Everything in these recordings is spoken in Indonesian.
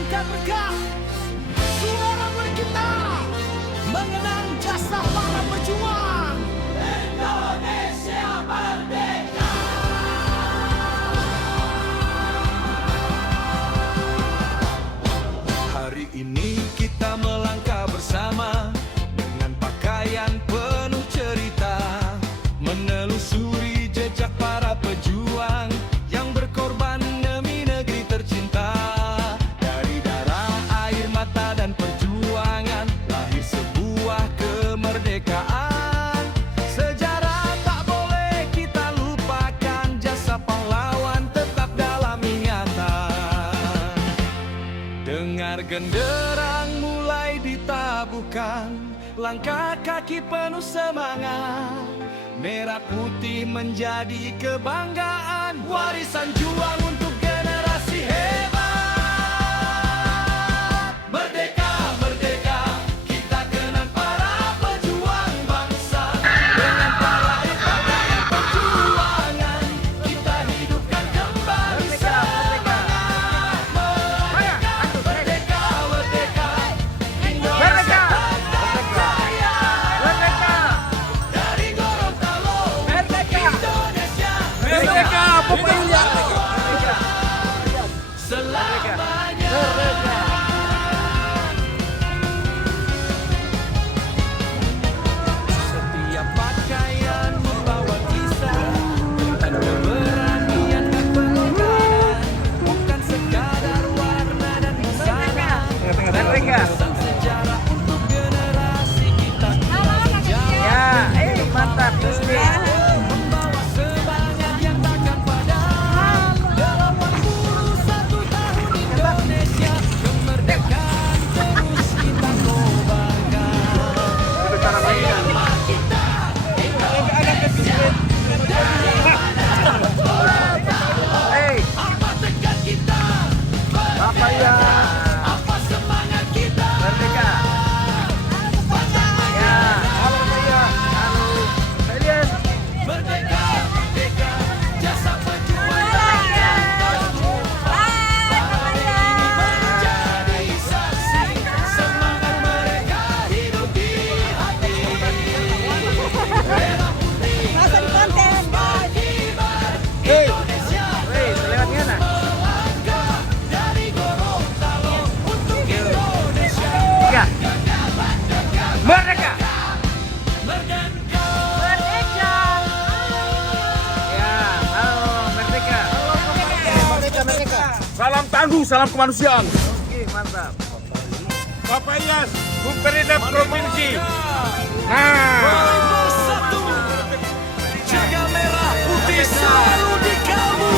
mengangkat berkah. Suara bergita mengenang jasa para pejuang. Indonesia merdeka. Hari ini kita melangkah bersama dengan pakaian penuh cerita, menelusuri jejak para pejuang yang berkorban demi negeri tercinta. Dari darah, air mata dan perjuangan lahir sebuah kemerdekaan. Sejarah tak boleh kita lupakan, jasa pahlawan tetap dalam ingatan. Dengar genderang mulai ditabuhkan, langkah kaki penuh semangat. Merah putih menjadi kebanggaan, warisan juang untuk generasi hebat. Merdeka, merdeka, kita kenang para pejuang bangsa. Dengan para ikatan perjuangan, kita hidupkan kembali semangat. Merdeka, merdeka, merdeka, Indonesia tetap jaya. Dari Gorontalo, Indonesia Merdeka, Pokoknya. selamanya. Setiap pakaian membawa kisah tentang keberanian dan ketegaran, bukan sekadar warna dan busana. Pesan sejarah untuk generasi kita Ya, mantap, Yusri. membawa semangat yang takkan padam. 81 tahun Indonesia, kemerdekaan terus kita kobarkan. Bersama kita, Indonesia dari mana Gorontalo. Apa tekad kita, Apa ya? apa semangat kita, Merdeka. Ya, halo saya. Halo. Saya. merdeka, merdeka, jasa perjuangan yang terlupa. Menjadi saksi semangat mereka hidup di hati. Merah putih terus berkibar, Indonesia Lewatnya nah. melangkah dari Gorontalo untuk Indonesia. Tiga. Merdeka. Merdeka. Ya, halo Merdeka. Merdeka. Salam tangguh, salam kemanusiaan. Oke, mantap. Bapak Ilyas, Buperdam Provinsi. Nah, Bersatu, jaga merah putih selalu di kamu.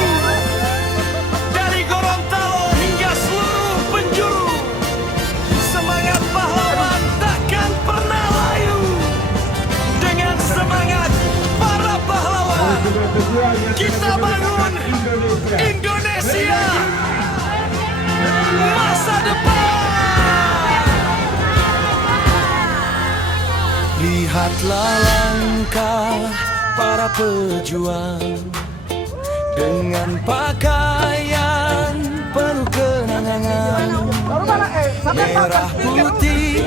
Dari Gorontalo hingga seluruh penjuru, semangat pahlawan takkan pernah layu. Dengan semangat para pahlawan, kita bangun Indonesia masa depan. Lihatlah langkah para pejuang dengan pakaian penuh kenangan. Merah putih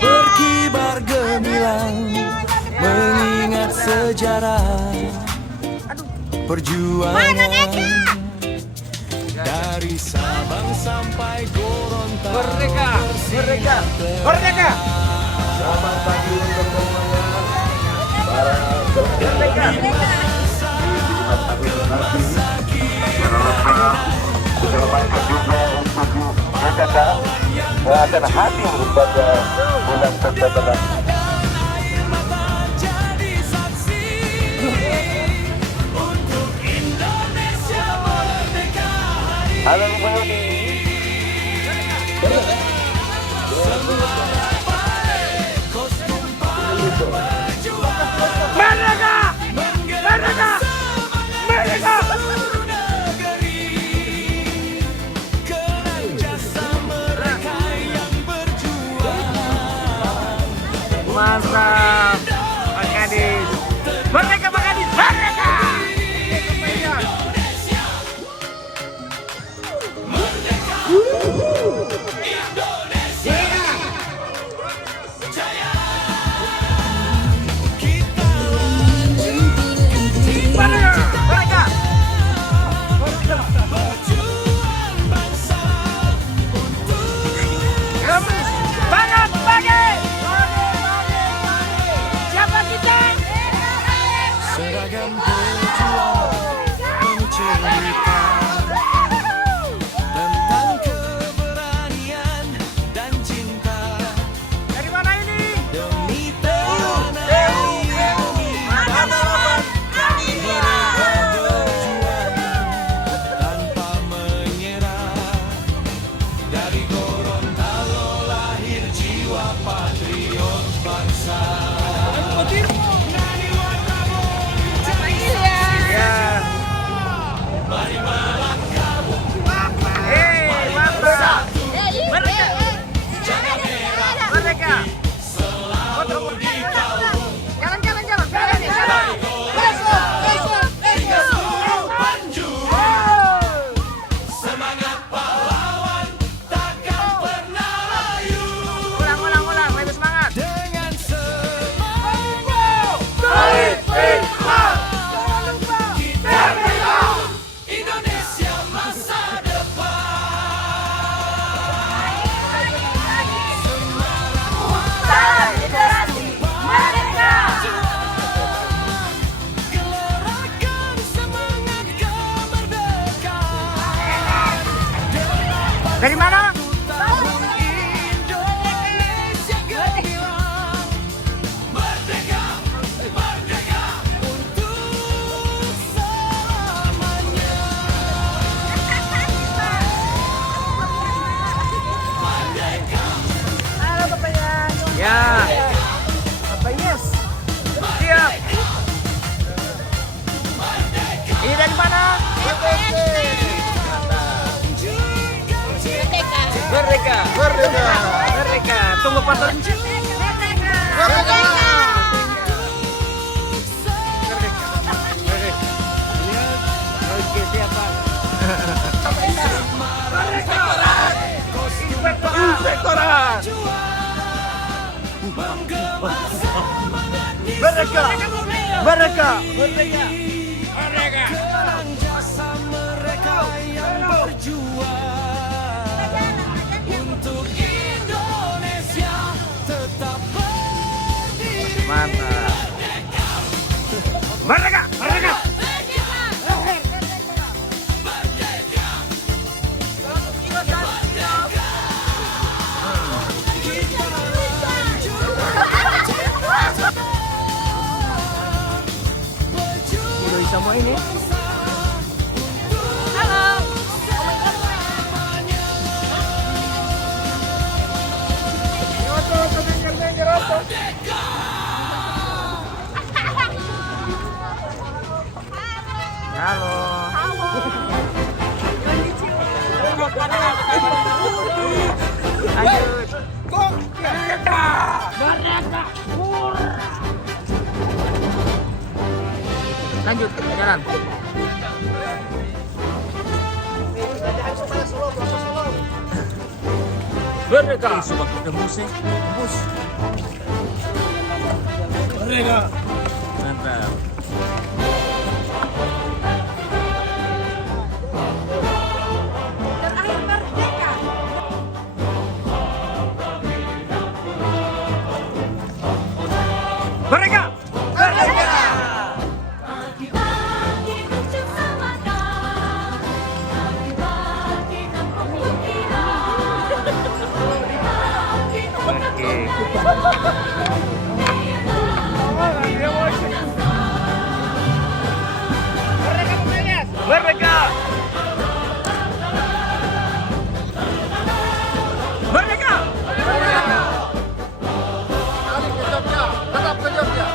berkibar gemilang, mengingat sejarah perjuangan. Dari Sabang sampai Gorontalo. Merdeka. Merdeka. Merdeka. Selamat pagi untuk semuanya. Para Merdeka. akan hadir pada bulan September. Air mata jadi saksi untuk Indonesia merdeka hari ini. Halo Ibu Yudi. Kostum para pejuang Merdeka. menggerakkan Merdeka. seluruh negeri. Kenang jasa mereka yang berjuang. Mantap. Pak Kadis. Merdeka, Pak Kadis. Merdeka. Indonesia merdeka. bercerita tentang keberanian dan cinta Dari mana ini? demi tanah air ini. Mereka berjuang tanpa menyerah. Dari Gorontalo lahir jiwa patriot bangsa. Ya. Mari melangkah Mantap. jaga merah Merdeka. selalu dikawal. Jalan. Semangat pahlawan takkan pernah layu. Ulang. Lebih semangat. Dengan semangat kita bela Indonesia masa gelarakan semangat kemerdekaan. Dari mana? Tahun Indonesia gemilang. Merdeka untuk selamanya. Ya. Siap. Ini dari mana? Merdeka. Tunggu patung. Oke, siap, Pak. Inspektorat. Merdeka. Kenang jasa mereka yang berjuang untuk Indonesia tetap berdiri. Mantap. Merdeka. Udah semua ini. Halo. Lanjut. Lanjut, jalan. Merdeka. Sudah tembus ya. Tembus. Merdeka. Mantap. Merdeka. Merdeka. Merdeka. Tetap ke Jogja.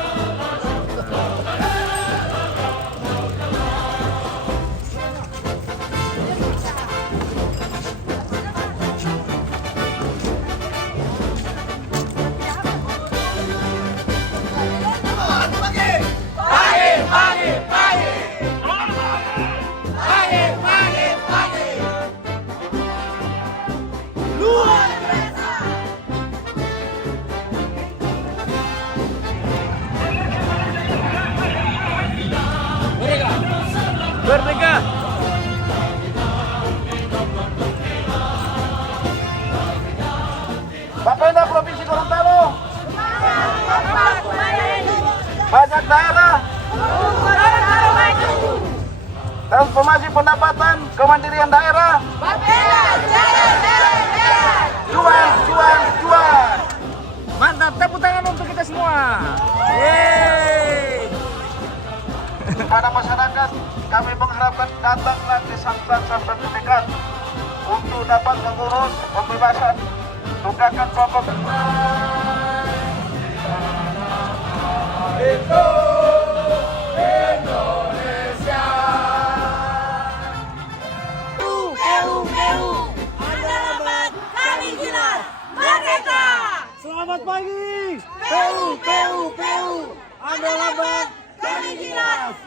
Merdeka. Bapenda Provinsi Gorontalo. Banyak daerah. transformasi pendapatan, kemandirian daerah. Juang, juang, juang. Mantap, tepuk tangan untuk kita semua. Yeay. Kepada masyarakat, kami mengharapkan datanglah ke sampan-sampan terdekat untuk dapat mengurus pembebasan tunggakan pokok. Selamat pagi. PU, PU, PU. Anda lambat, kami jelas.